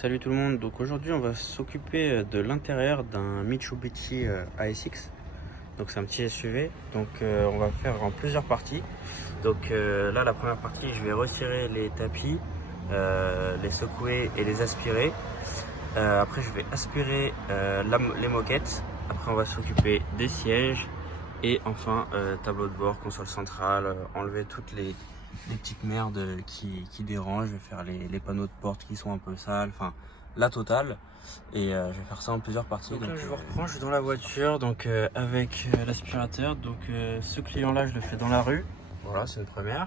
Salut tout le monde, donc aujourd'hui on va s'occuper de l'intérieur d'un Mitsubishi ASX. Donc c'est un petit SUV, donc on va faire en plusieurs parties. Donc là la première partie, je vais retirer les tapis, les secouer et les aspirer. Après je vais aspirer les moquettes. Après on va s'occuper des sièges et enfin tableau de bord, console centrale, enlever toutes les petites merdes qui dérangent. Je vais faire les panneaux de porte qui sont un peu sales, enfin la totale. Et je vais faire ça en plusieurs parties. Donc là je vous reprends, je suis dans la voiture donc avec l'aspirateur. Donc ce client là je le fais dans la rue, voilà, c'est une première.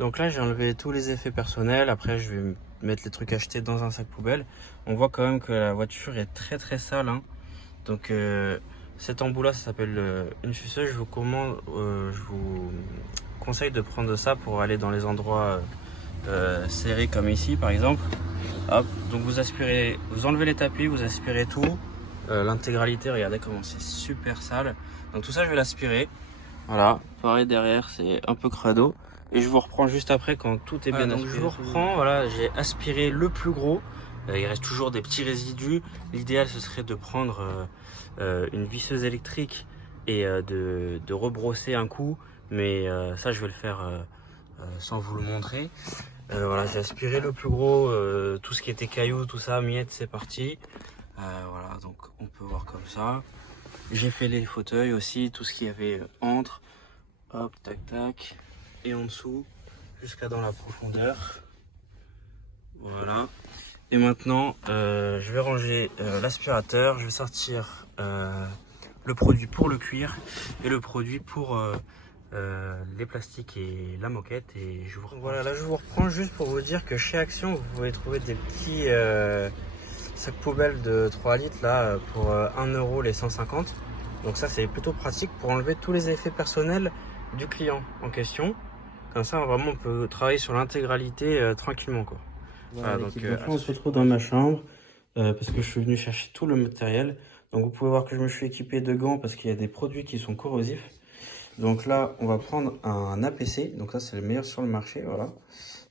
Donc là j'ai enlevé tous les effets personnels. Après je vais mettre les trucs achetés dans un sac poubelle. On voit quand même que la voiture est très sale, hein. Donc cet embout là, ça s'appelle une suceuse. Je vous conseille de prendre ça pour aller dans les endroits serrés comme ici par exemple. Hop, donc vous aspirez, vous enlevez les tapis, vous aspirez tout, l'intégralité. Regardez comment c'est super sale. Donc tout ça je vais l'aspirer. Voilà, pareil derrière c'est un peu crado. Et je vous reprends juste après quand tout est bien aspiré. Je vous reprends, voilà, j'ai aspiré le plus gros. Il reste toujours des petits résidus. L'idéal ce serait de prendre une visseuse électrique et de rebrosser un coup. Mais ça je vais le faire sans vous le montrer. Voilà, j'ai aspiré le plus gros, tout ce qui était cailloux, tout ça, miettes, c'est parti. Voilà, donc on peut voir comme ça. J'ai fait les fauteuils aussi, tout ce qu'il y avait entre. Hop, tac tac. Et en dessous, jusqu'à dans la profondeur. Voilà. Et maintenant, je vais ranger l'aspirateur. Je vais sortir le produit pour le cuir et le produit pour les plastiques et la moquette. Et je vous reprends. Voilà, là je vous reprends juste pour vous dire que chez Action, vous pouvez trouver des petits sacs poubelles de 3 litres là pour 1 euro les 150. Donc ça c'est plutôt pratique pour enlever tous les effets personnels du client en question. Comme ça vraiment on peut travailler sur l'intégralité tranquillement quoi. Voilà, donc on se retrouve dans ma chambre parce que je suis venu chercher tout le matériel. Donc vous pouvez voir que je me suis équipé de gants parce qu'il y a des produits qui sont corrosifs. Donc là on va prendre un APC, donc ça c'est le meilleur sur le marché, voilà.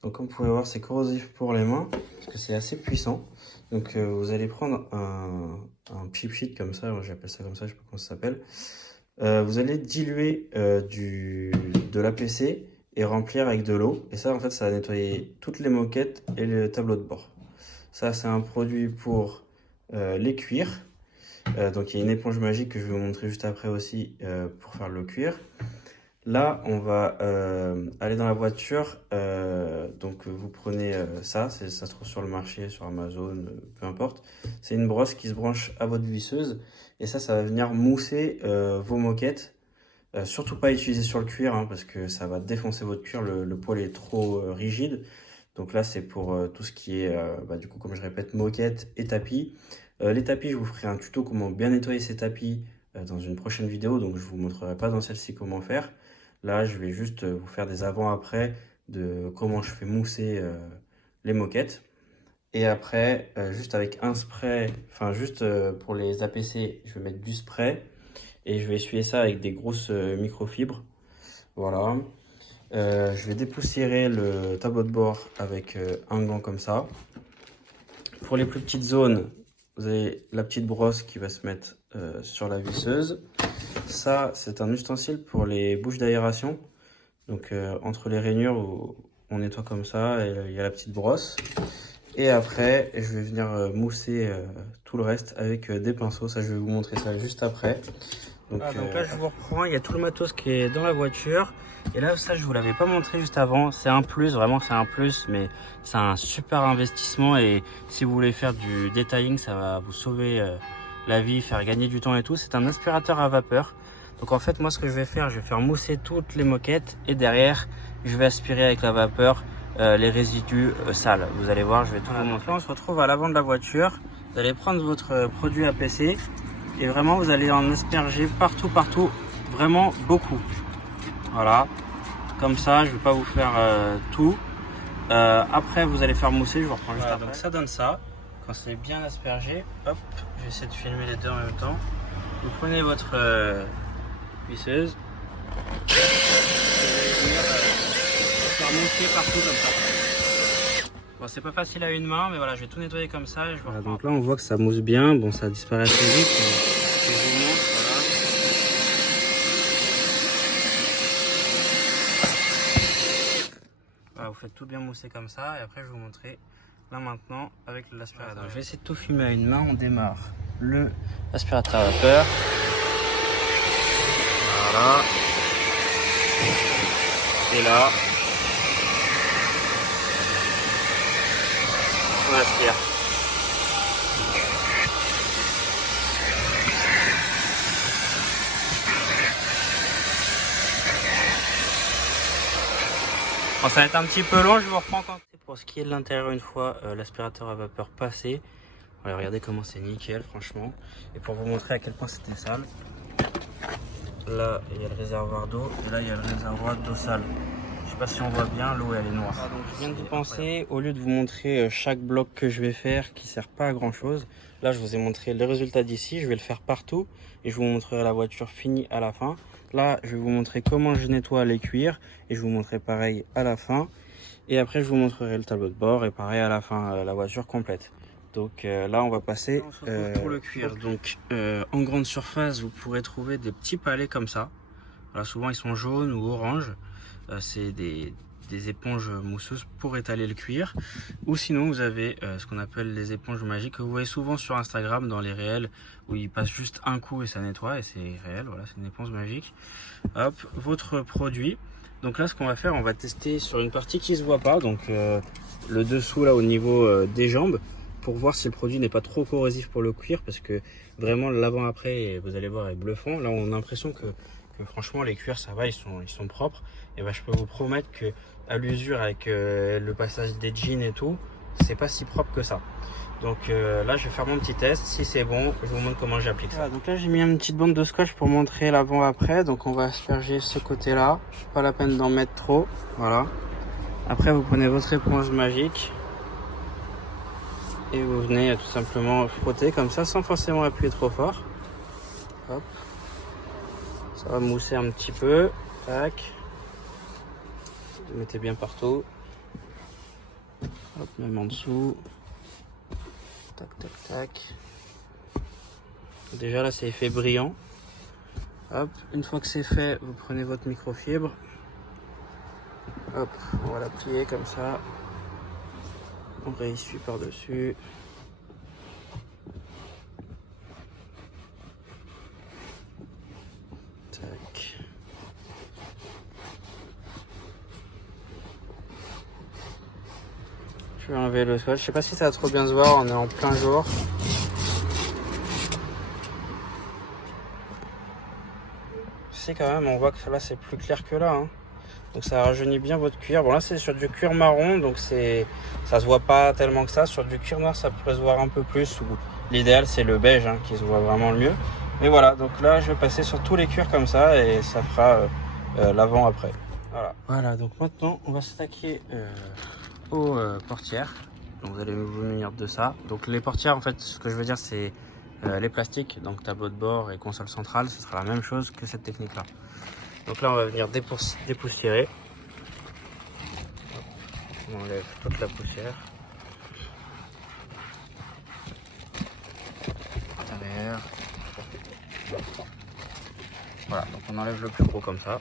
Donc comme vous pouvez voir c'est corrosif pour les mains parce que c'est assez puissant. Donc vous allez prendre un cheap sheet comme ça, j'appelle ça comme ça, je sais pas comment ça s'appelle. Vous allez diluer de l'APC et remplir avec de l'eau. Et ça, en fait, ça va nettoyer toutes les moquettes et le tableau de bord. Ça, c'est un produit pour les cuirs. Donc, il y a une éponge magique que je vais vous montrer juste après aussi pour faire le cuir. Là, on va aller dans la voiture. Donc, vous prenez ça. Ça se trouve sur le marché, sur Amazon, peu importe. C'est une brosse qui se branche à votre visseuse. Et ça va venir mousser vos moquettes. Surtout pas utiliser sur le cuir hein, parce que ça va défoncer votre cuir, le poil est trop rigide. Donc là c'est pour tout ce qui est, du coup comme je répète, moquette et tapis. Les tapis, je vous ferai un tuto comment bien nettoyer ces tapis dans une prochaine vidéo, donc je vous montrerai pas dans celle-ci comment faire. Là je vais juste vous faire des avant-après de comment je fais mousser les moquettes. Et après, juste avec un spray, enfin juste pour les APC, je vais mettre du spray. Et je vais essuyer ça avec des grosses microfibres. Voilà. Je vais dépoussiérer le tableau de bord avec un gant comme ça. Pour les plus petites zones, vous avez la petite brosse qui va se mettre sur la visseuse. Ça, c'est un ustensile pour les bouches d'aération. Donc entre les rainures, on nettoie comme ça et il y a la petite brosse. Et après, je vais venir mousser tout le reste avec des pinceaux. Ça, je vais vous montrer ça juste après. Donc là je vous reprends, il y a tout le matos qui est dans la voiture. Et là ça je vous l'avais pas montré juste avant, c'est un plus, vraiment c'est un plus. Mais c'est un super investissement et si vous voulez faire du detailing, ça va vous sauver la vie, faire gagner du temps et tout. C'est un aspirateur à vapeur. Donc en fait moi ce que je vais faire mousser toutes les moquettes. Et derrière je vais aspirer avec la vapeur les résidus sales. Vous allez voir, je vais tout vous montrer. On se retrouve à l'avant de la voiture. Vous allez prendre votre produit APC. Et vraiment vous allez en asperger partout, vraiment beaucoup. Voilà, comme ça, je vais pas vous faire tout. Après vous allez faire mousser, je vous reprends juste après. Donc ça donne ça, quand c'est bien aspergé, hop, je vais essayer de filmer les deux en même temps. Vous prenez votre visseuse, et vous allez venir faire mousser partout comme ça. Bon, c'est pas facile à une main, mais voilà, je vais tout nettoyer comme ça. Et je voilà, donc là, on voit que ça mousse bien. Bon, ça disparaît assez vite. Je vous montre, voilà, vous faites tout bien mousser comme ça. Et après, je vais vous montrer là maintenant avec l'aspirateur. Je vais essayer de tout filmer à une main. On démarre l'aspirateur à vapeur. Voilà. Et là, on aspire. Bon, ça va être un petit peu long, je vous reprends quand. Pour ce qui est de l'intérieur, une fois l'aspirateur à vapeur passé, voilà, regardez comment c'est nickel, franchement. Et pour vous montrer à quel point c'était sale, là il y a le réservoir d'eau et là il y a le réservoir d'eau sale. Je sais pas si on voit bien, l'eau elle est noire. Ah, donc je viens d'y penser, au lieu de vous montrer chaque bloc que je vais faire qui sert pas à grand chose, là je vous ai montré le résultat d'ici, je vais le faire partout et je vous montrerai la voiture finie à la fin. Là je vais vous montrer comment je nettoie les cuirs et je vous montrerai pareil à la fin. Et après je vous montrerai le tableau de bord et pareil à la fin la voiture complète. Donc là on va passer pour le cuir. Donc en grande surface vous pourrez trouver des petits palets comme ça. Voilà, souvent ils sont jaunes ou orange. C'est des éponges mousseuses pour étaler le cuir. Ou sinon vous avez ce qu'on appelle les éponges magiques que vous voyez souvent sur Instagram dans les réels où ils passent juste un coup et ça nettoie et c'est réel. Voilà, c'est une éponge magique. Hop, votre produit. Donc là ce qu'on va faire, on va tester sur une partie qui se voit pas, donc le dessous là au niveau des jambes, pour voir si le produit n'est pas trop corrosif pour le cuir, parce que vraiment l'avant-après, vous allez voir, est bluffant. Là on a l'impression que franchement les cuirs ça va, ils sont propres. Et ben je peux vous promettre que à l'usure avec le passage des jeans et tout, c'est pas si propre que ça. Donc là je vais faire mon petit test, si c'est bon je vous montre comment j'applique ça. Voilà, donc là j'ai mis une petite bande de scotch pour montrer l'avant-après. Donc on va asperger ce côté là, pas la peine d'en mettre trop. Voilà. Après vous prenez votre éponge magique et vous venez tout simplement frotter comme ça sans forcément appuyer trop fort. Hop. Ça va mousser un petit peu. Tac. Vous mettez bien partout. Hop, même en dessous. Tac, tac, tac. Déjà là, c'est effet brillant. Hop, une fois que c'est fait, vous prenez votre microfibre. Hop, on va la plier comme ça. On réessuie par-dessus. Tac. Je vais enlever le swatch. Je sais pas si ça va trop bien se voir, on est en plein jour. Je sais quand même, on voit que là c'est plus clair que là. Hein. Donc ça rajeunit bien votre cuir. Bon là c'est sur du cuir marron, donc ça se voit pas tellement que ça. Sur du cuir noir ça pourrait se voir un peu plus. Ou l'idéal c'est le beige hein, qui se voit vraiment le mieux. Mais voilà, donc là je vais passer sur tous les cuirs comme ça et ça fera l'avant après. Voilà, donc maintenant on va s'attaquer aux portières. Donc vous allez vous munir de ça. Donc les portières en fait ce que je veux dire c'est les plastiques, donc tableau de bord et console centrale, ce sera la même chose que cette technique là. Donc là on va venir dépoussiérer. On enlève toute la poussière. Intérieur. Voilà, donc on enlève le plus gros comme ça.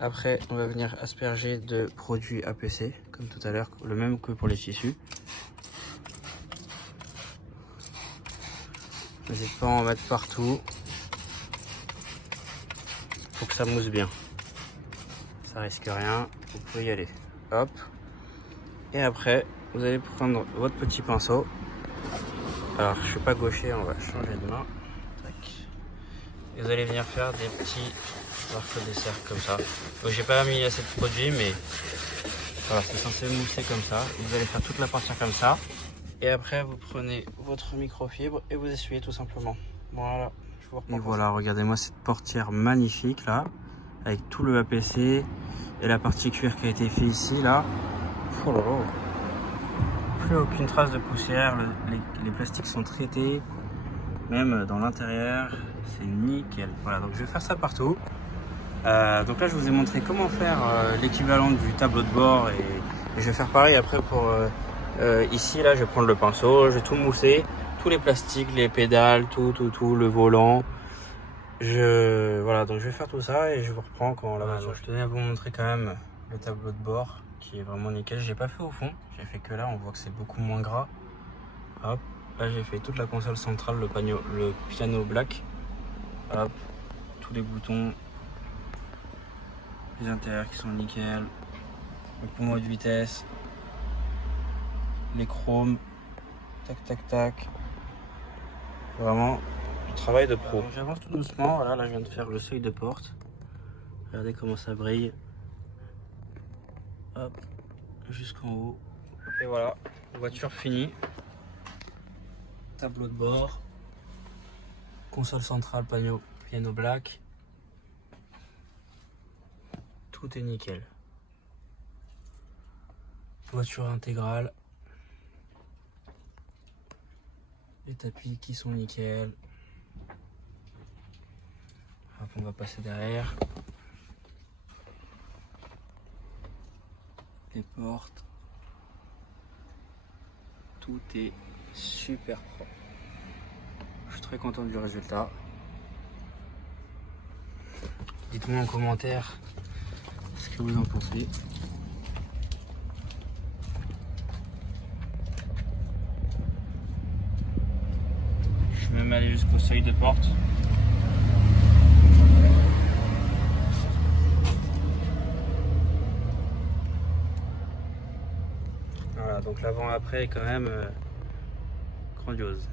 Après, on va venir asperger de produits APC, comme tout à l'heure, le même que pour les tissus. N'hésite pas à en mettre partout. Faut que ça mousse bien. Ça risque rien, vous pouvez y aller. Hop. Et après, vous allez prendre votre petit pinceau. Alors, je suis pas gaucher, on va changer de main. Tac. Et vous allez venir faire des petits arcs de cercle comme ça. Donc j'ai pas mis assez de produit, mais voilà, c'est censé mousser comme ça. Vous allez faire toute la partie comme ça. Et après, vous prenez votre microfibre et vous essuyez tout simplement. Voilà. Je vous reprends. Et voilà, regardez-moi cette portière magnifique là, avec tout le APC et la partie cuir qui a été fait ici là. Oh là là. Plus aucune trace de poussière, les plastiques sont traités, même dans l'intérieur, c'est nickel. Voilà, donc je vais faire ça partout. Donc là je vous ai montré comment faire l'équivalent du tableau de bord et Et je vais faire pareil après pour ici, là, je vais prendre le pinceau, je vais tout mousser, tous les plastiques, les pédales, tout, le volant. Voilà, donc je vais faire tout ça et je vous reprends quand la voiture. Je tenais à vous montrer quand même le tableau de bord qui est vraiment nickel. J'ai pas fait au fond, j'ai fait que là, on voit que c'est beaucoup moins gras. Hop, là j'ai fait toute la console centrale, le piano black. Hop, tous les boutons, les intérieurs qui sont nickel, le pommeau de vitesse, les chromes, tac. Vraiment du travail de pro. J'avance tout doucement, voilà, là je viens de faire le seuil de porte. Regardez comment ça brille. Hop, jusqu'en haut. Et voilà, voiture finie. Tableau de bord, console centrale, piano black. Tout est nickel. Voiture intégrale. Les tapis qui sont nickel. Hop, on va passer derrière. Les portes. Tout est super propre. Je suis très content du résultat. Dites-moi en commentaire ce que vous en pensez. Je suis même allé jusqu'au seuil de porte. Voilà, donc l'avant-après est quand même grandiose.